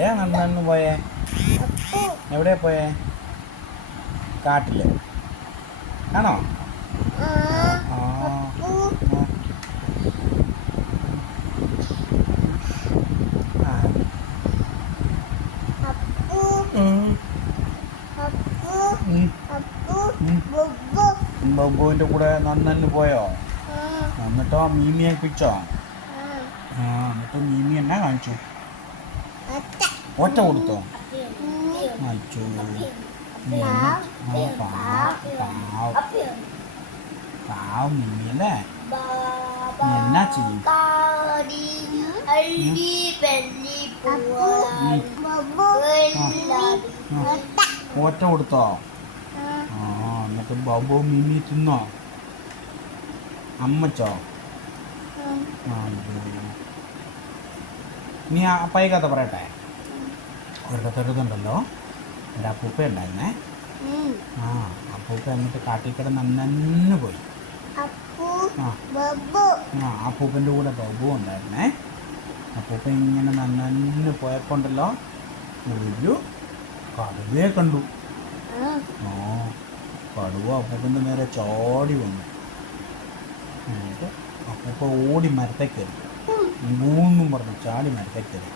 എവിടെയാ നന്നു പോയേ? എവിടെയാ പോയേ? കാട്ടില് ആണോ? ആ ബബ്ബുവിൻ്റെ കൂടെ നന്നു പോയോ? എന്നിട്ടോ മീമിയെ പിടിച്ചോ? എന്നിട്ട് മീമി എന്നാ കാണിച്ചു? ഒറ്റ കൊടുത്തോ? അയച്ചു പാവം മീമി അല്ലേ? എന്നാ ചെയ്യും? ഒറ്റ കൊടുത്തോ? എന്നിട്ട് ബബ്ബു മീമി തിന്നോ? അമ്മച്ചോ? നീ അപ്പായി കഥ പറയട്ടെ. ഒരിടത്തൊരിതുണ്ടല്ലോ, ഒരു അപ്പൂപ്പ ഉണ്ടായിരുന്നേ. അപ്പൂപ്പ എന്നിട്ട് കാട്ടിക്കട നന്നു പോയി. അപ്പൂപ്പൻ്റെ കൂടെ ബബ്ബു ഉണ്ടായിരുന്നേ. അപ്പൂപ്പ ഇങ്ങനെ നന്നു പോയപ്പോണ്ടല്ലോ ഒരു കടുവയെ കണ്ടു. കടുവ അപ്പൂപ്പൻ്റെ നേരെ ചാടി വന്നു. എന്നിട്ട് അപ്പൂപ്പ ഓടി മരത്തെ കയറി. മൂന്നും പറഞ്ഞു ചാടി മരത്തെ കയറി.